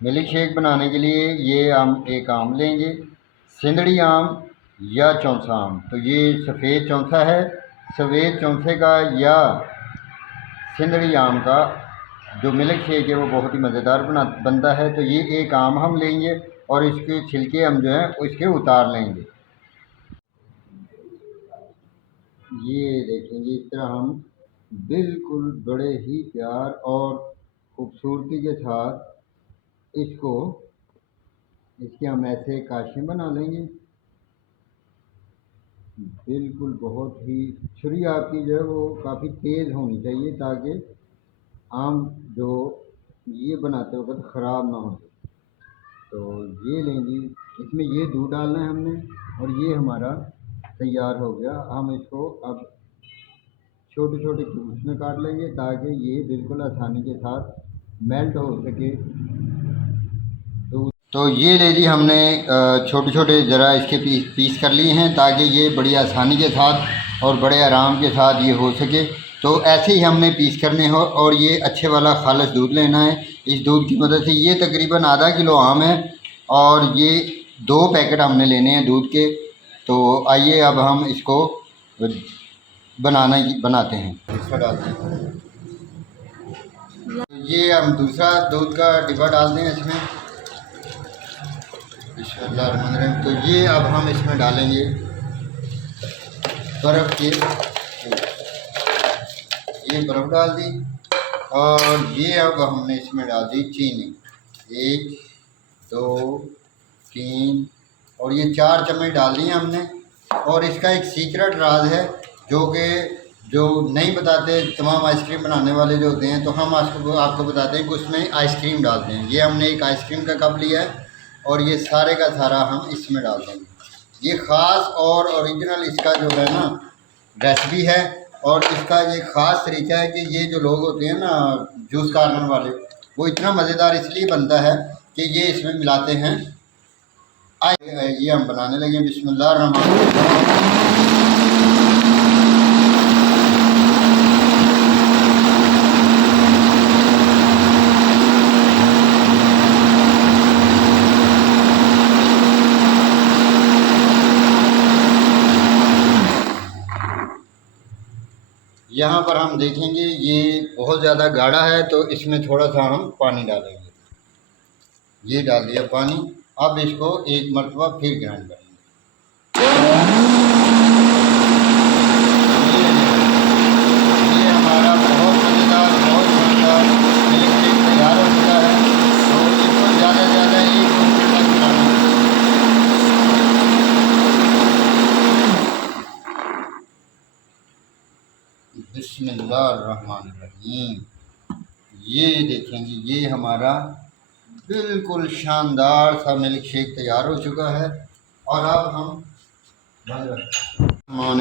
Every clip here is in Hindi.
मिल्क शेक बनाने के लिए ये हम एक आम लेंगे, सिंदड़ी आम या चौंसा आम। तो ये सफ़ेद चौंसा है, सफ़ेद चौंसे का या सिंदड़ी आम का जो मिल्क शेक है वो बहुत ही मज़ेदार बनता है। तो ये एक आम हम लेंगे और इसके छिलके हम जो है इसके उतार लेंगे। ये देखेंगे इस तरह हम बिल्कुल बड़े ही प्यार और खूबसूरती के साथ इसके हम ऐसे काशे बना लेंगे। बिल्कुल बहुत ही छुरी आपकी जो है वो काफ़ी तेज़ होनी चाहिए ताकि आम जो ये बनाते वक्त ख़राब ना हो। तो ये लेंगे, इसमें ये दूध डालना है हमने और ये हमारा तैयार हो गया। हम इसको अब छोटे छोटे क्यूब्स में काट लेंगे ताकि ये बिल्कुल आसानी के साथ मेल्ट हो सके। तो ये ले ली हमने छोटे छोटे ज़रा इसके पीस कर लिए हैं ताकि ये बड़ी आसानी के साथ और बड़े आराम के साथ ये हो सके। तो ऐसे ही हमने पीस करने हो और ये अच्छे वाला खालिस दूध लेना है। इस दूध की मदद से ये तकरीबन आधा किलो आम है और ये 2 पैकेट हमने लेने हैं दूध के। तो आइए अब हम इसको बनाते हैं। दूसरा डालते हैं, ये हम दूसरा दूध का डिब्बा डालते हैं इसमें। तो ये अब हम इसमें डालेंगे बर्फ़ के, ये बर्फ़ डाल दी और ये अब हमने इसमें डाल दी चीनी। 1 2 3 और ये 4 चम्मच डाल दी हमने। और इसका एक सीक्रेट राज है जो नहीं बताते तमाम आइसक्रीम बनाने वाले जो होते हैं, तो हम आपको बताते हैं कि उसमें आइसक्रीम डालते हैं। ये हमने एक आइसक्रीम का कप लिया है और ये सारे का सारा हम इसमें डाल देंगे। ये ख़ास और ओरिजिनल इसका जो है ना रेसिपी है और इसका ये ख़ास तरीका है कि ये जो लोग होते हैं ना जूस कॉर्नर वाले, वो इतना मज़ेदार इसलिए बनता है कि ये इसमें मिलाते हैं। ये हम बनाने लगे। बिस्मिल्लाहिर्रहमानिर्रहीम। यहाँ पर हम देखेंगे ये बहुत ज़्यादा गाढ़ा है तो इसमें थोड़ा सा हम पानी डालेंगे। ये डाल दिया पानी। अब इसको एक मरतबा फिर ग्राइंड करेंगे। ये हमारा बहुत मज़ेदार बहुत शानदार मिल्क शेक तैयार हो चुका है। तो इसको ज़्यादा से ज़्यादा 1 घंटे तक बनाना है। बिस्मिल्लाहिर्रहमानिर्रहीम। ये देखेंगे ये हमारा बिल्कुल शानदार सा मिल्क शेक तैयार हो चुका है। और अब हम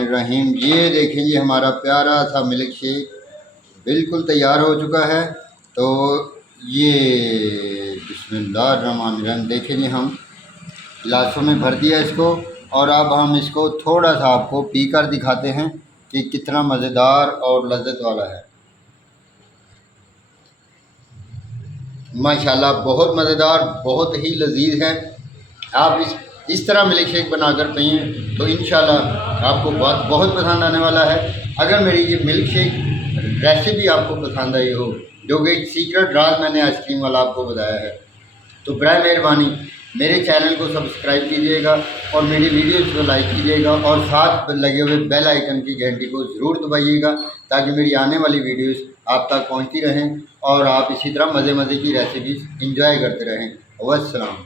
रहीम ये देखेंगे हमारा प्यारा सा मिल्क शेक बिल्कुल तैयार हो चुका है। तो ये बिस्मिल्लाहिर्रहमानिर्रहीम देखेंगे हम गिलासों में भर दिया इसको और अब हम इसको थोड़ा सा आपको पीकर दिखाते हैं कि कितना मज़ेदार और लज्जत वाला है। माशाल्लाह बहुत मज़ेदार बहुत ही लजीज है। आप इस तरह मिल्क शेक बनाकर पिएँ तो इंशाल्लाह आपको बहुत पसंद आने वाला है। अगर मेरी ये मिल्क शेक रेसिपी आपको पसंद आई हो, जो कि एक सीक्रेट राज मैंने आइसक्रीम वाला आपको बताया है, तो बराए मेहरबानी मेरे चैनल को सब्सक्राइब कीजिएगा और मेरी वीडियोज़ को लाइक कीजिएगा और साथ लगे हुए बेल आइकन की घंटी को ज़रूर दबाइएगा ताकि मेरी आने वाली वीडियोज़ आप तक पहुंचती रहें और आप इसी तरह मज़े की रेसिपीज़ इंजॉय करते रहें। वस्सलाम।